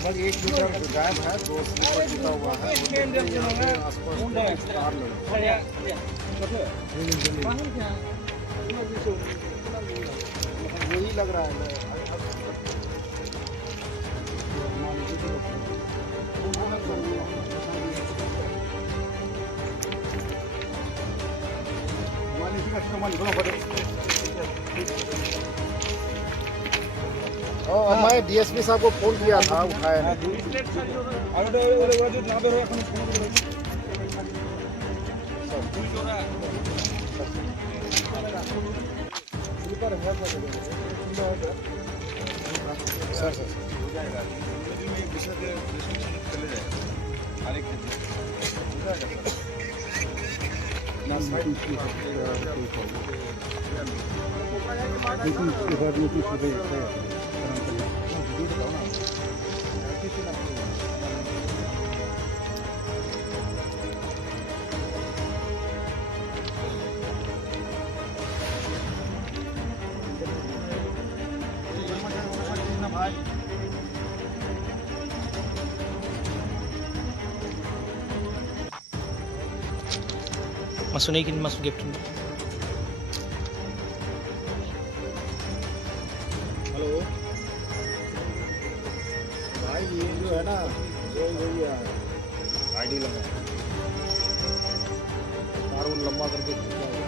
लगभग 1 मीटर गायब है, 2 स्लीपर टूटा हुआ है। यहाँ पे आसपास कार यही लग रहा है। मैं डीएसपी साहब को फोन किया था, उठाया नहीं। सर सर हो जाएगा, masuk gap dulu. हेलो भाई, ये जो है ना, यही आईडी लगा कार वो लंबा करके खींचा हुआ।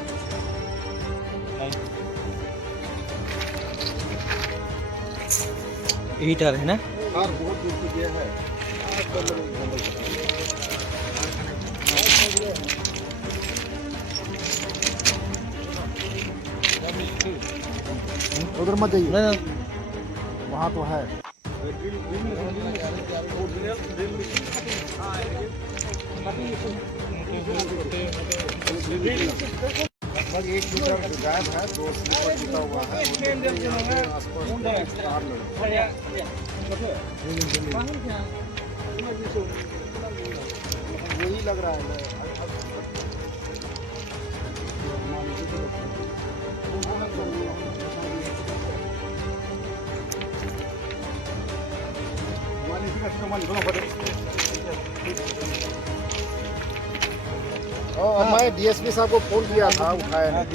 हीटर है ना, कार बहुत दूर से गया है। उधर मत जाइए, वहाँ तो है। लगभग 1 मीटर गायब है, 2 स्लीपर टूटा हुआ है। यहाँ पे आसपास कार यही लग रहा है। मैं डीएसपी साहब को फोन किया था, उठाया नहीं।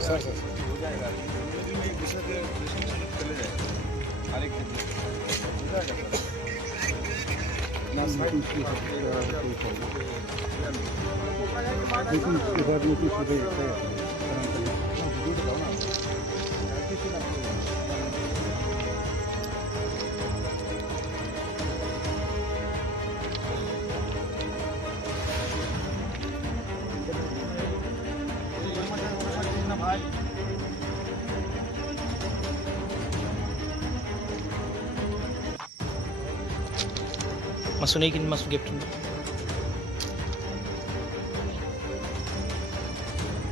सर सर हो जाएगा, masuk gap dulu.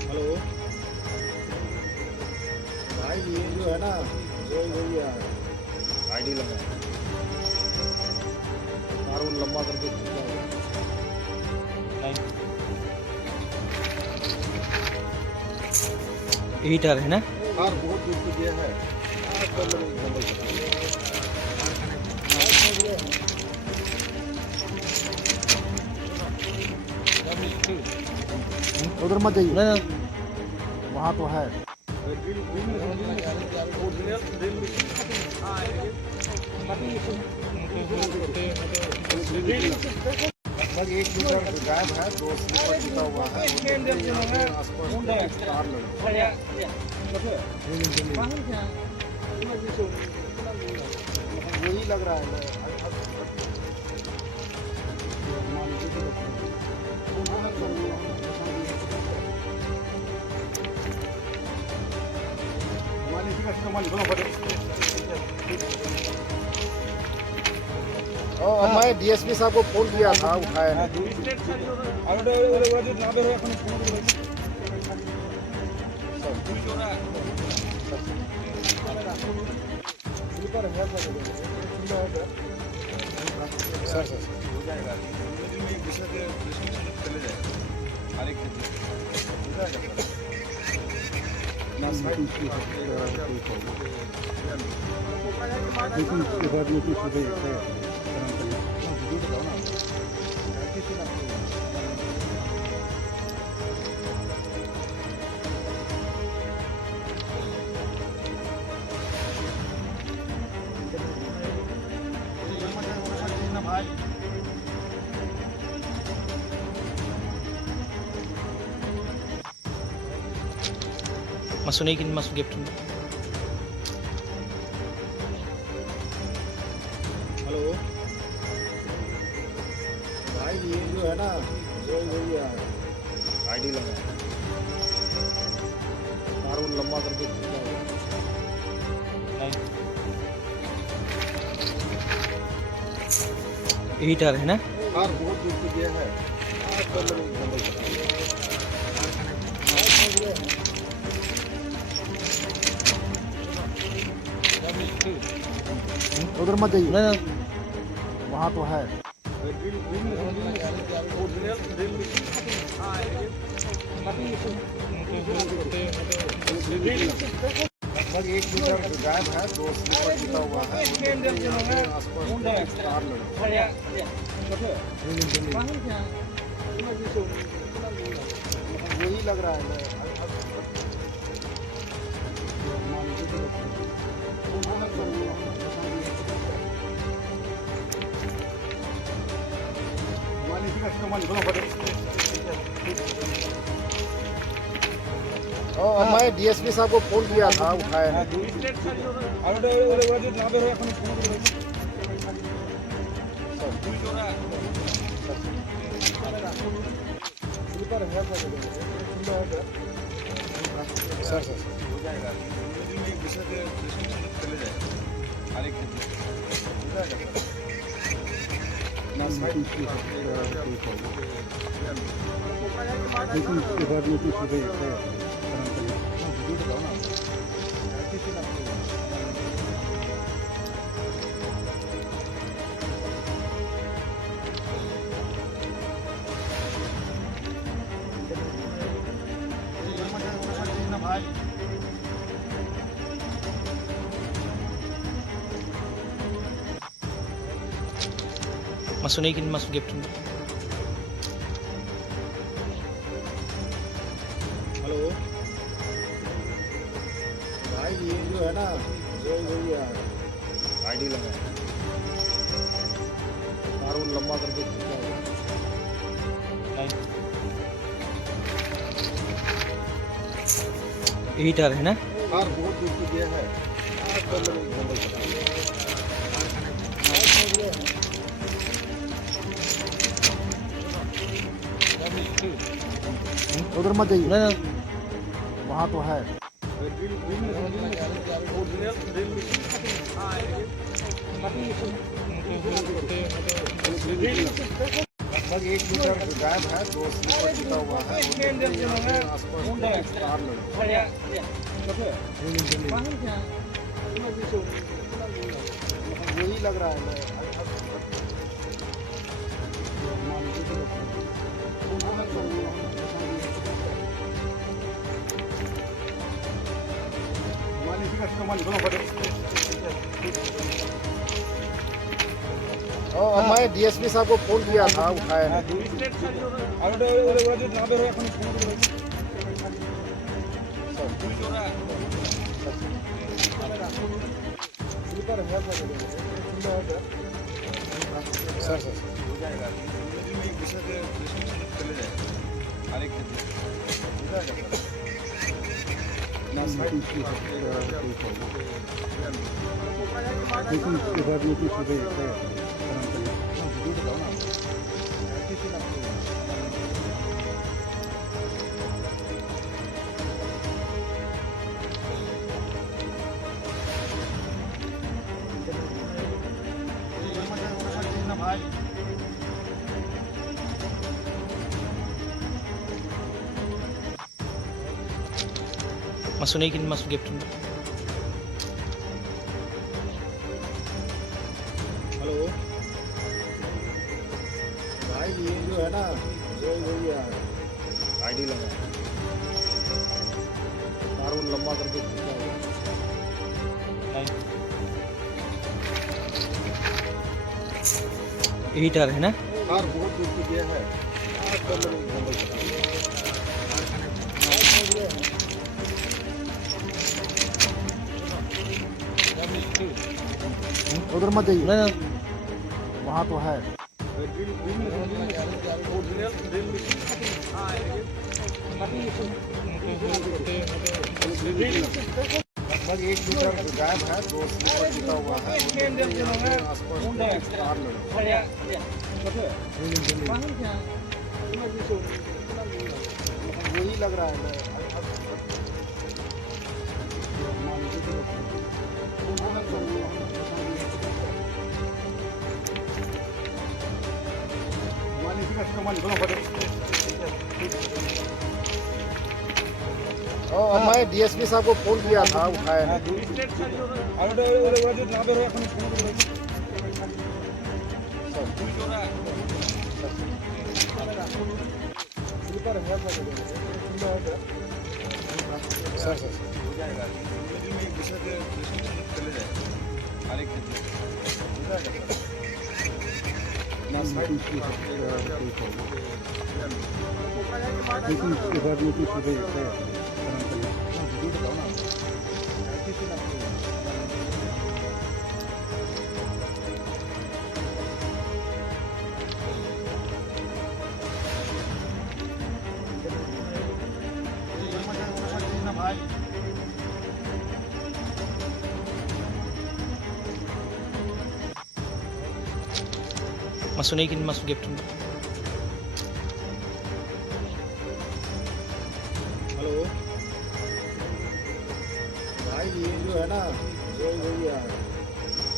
हेलो भाई, ये जो है ना, यही आईडी लगा कार वो लंबा करके खींचा हुआ। हीटर है ना, कार बहुत दूर से गया है। उधर मत जाइए, वहाँ तो है। लगभग 1 मीटर गायब है, 2 स्लीपर टूटा हुआ है। यहाँ पे आसपास कार यही लग रहा है। मैं डीएसपी साहब को फोन किया था, उठाया नहीं। सर सर हो जाएगा। বিষয়কে ফেলে যায় আরেক लेकिन इसके बाद में कुछ है Masuk naikin, masuk gap dulu. Hello भाई ये जो है ना जो ये आईडी लगा है तार वो लंबा करके खींचा हुआ है। हीटर है ना? तार बहुत दूर से गया है उधर मत जाइए ना वहाँ तो है लगभग 1 मीटर गायब है 2 स्लीपर टिका हुआ है आसपास तार लगा यही लग रहा है मैं डीएसपी साहब को फोन किया था उठाया नहीं। सर सर हो जाएगा लेकिन इसके बाद में कुछ है Masuk naikin, masuk gap dulu. Hello भाई ये जो है ना जो ये आईडी लगा है तार वो लंबा करके खींचा हुआ है। हीटर है ना? तार बहुत दूर से गया है उधर मत जाइए ना वहाँ तो है लगभग 1 मीटर गायब है 2 स्लीपर टिका हुआ है आसपास तार लगा यही लग रहा है मैं डीएसपी साहब को फोन किया था उठाया नहीं। सर सर हो जाएगा लेकिन इसके बाद में कुछ है Masuk naikin, masuk gap dulu. Hello भाई ये जो है ना वही है आईडी लगा तार वो लंबा करके खींचा हुआ यही टायर है ना? तार बहुत दूर से गया है उधर मत जाइए ना वहाँ तो है लगभग 1 मीटर गायब है 2 स्लीपर टूटा हुआ है आसपास तार लगा वही लग रहा है मैं डीएसपी साहब को फोन किया था उठाया नहीं सर सर लेकिन इसके बाद में कुछ हो गया masuk naikin masuk gap dulu. Hello भाई ये जो है ना वही है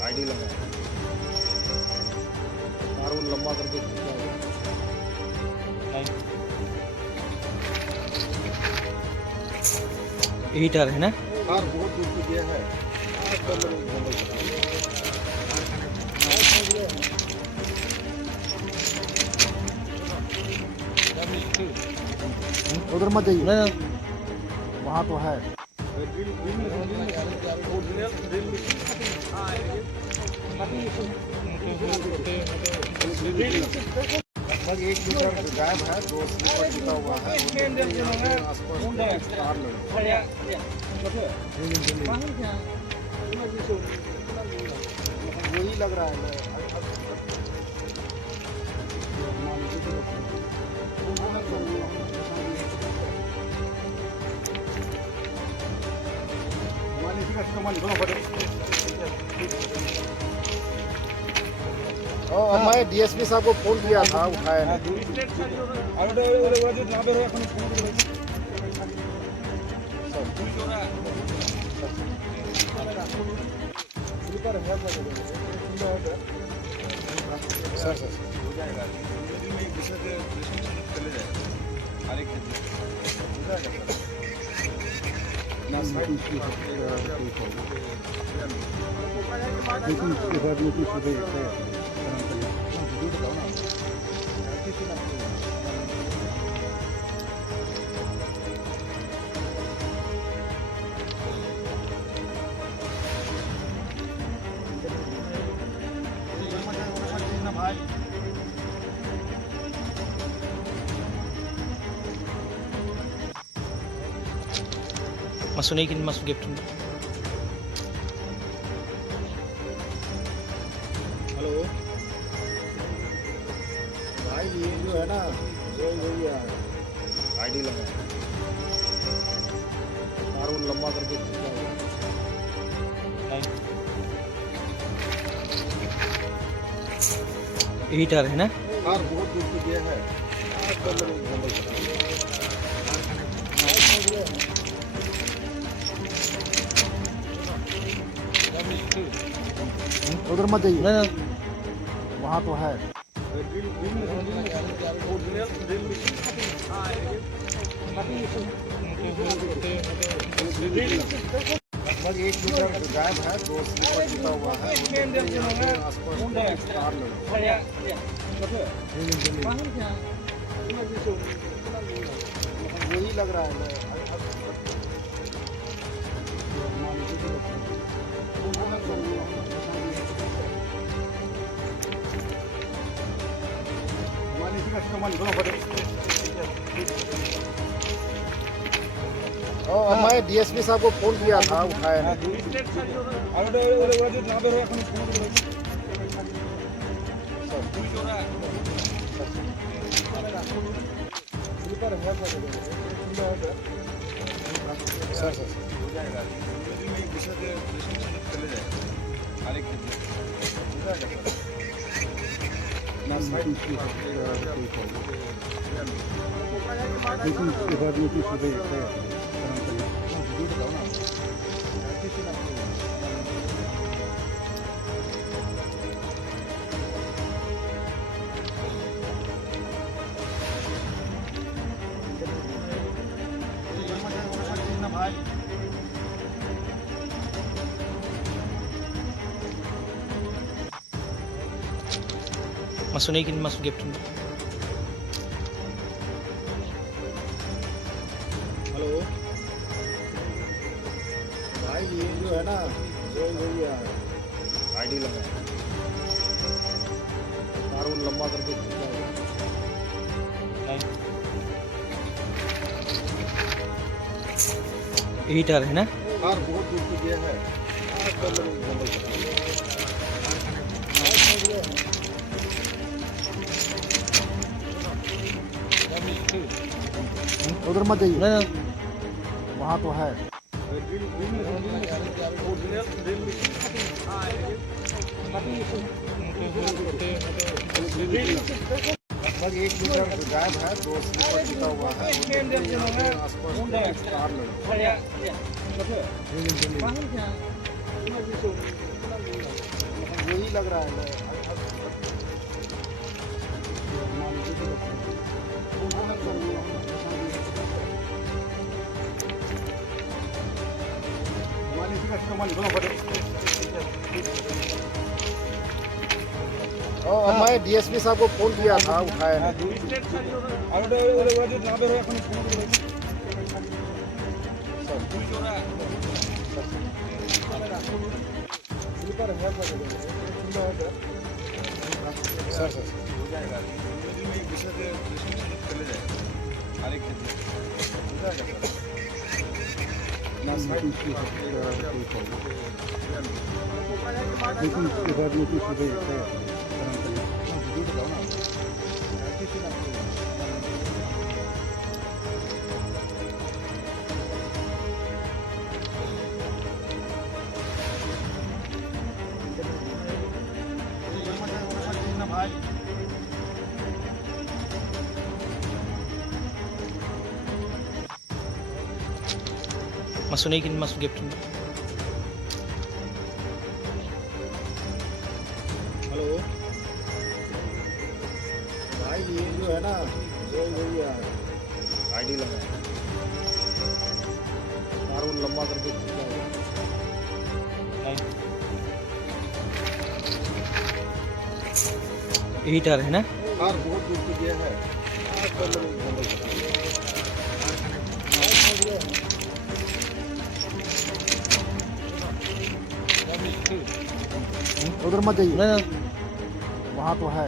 आईडी लगा तार वो लंबा करके खींचा हुआ यही टायर है ना? तार बहुत दूर से गया है उधर मत जाइए ना वहाँ तो है लगभग 1 मीटर गायब है 2 स्लीपर टूटा हुआ है आसपास तार लगा वही लग रहा है मैं डीएसपी साहब को फोन किया था उठाया नहीं सर सर लेकिन इसके बाद में कुछ हो गया masuk naikin masuk gap dulu. Hello भाई ये जो है ना वही है आईडी लगा तार वो लंबा करके खींचा हुआ यही टायर है ना? तार बहुत दूर से गया है उधर मत जाइए ना वहाँ तो है लगभग 1 मीटर गायब है 2 स्लीपर टूटा हुआ है आसपास तार लगा यही लग रहा है मैं डीएसपी साहब को फोन किया था, उठाया नहीं। सर लेकिन इसके बाद में कुछ सुबह masukin masuk gap dulu. Hello भाई, ये जो है ना, जो आईडी लगा तार लंबा करके खींचा है। हीटर है ना? तार बहुत दूर से गया है। उधर मत जाइए, ना वहाँ तो है। लगभग 1 मीटर गायब है, 2 स्लीपर टूटा हुआ है। आसपास तार लगा। यही लग रहा है। मैं डीएसपी साहब को फोन किया था, उठाया नहीं। सर लेकिन इसके बाद में कुछ सुबह masukin masuk gap dulu. Hello भाई, ये जो है ना, जो आईडी लगा तार लंबा करके खींचा है। हीटर है ना? तार बहुत दूर से गया है। उधर मत जाइए, ना वहाँ तो है।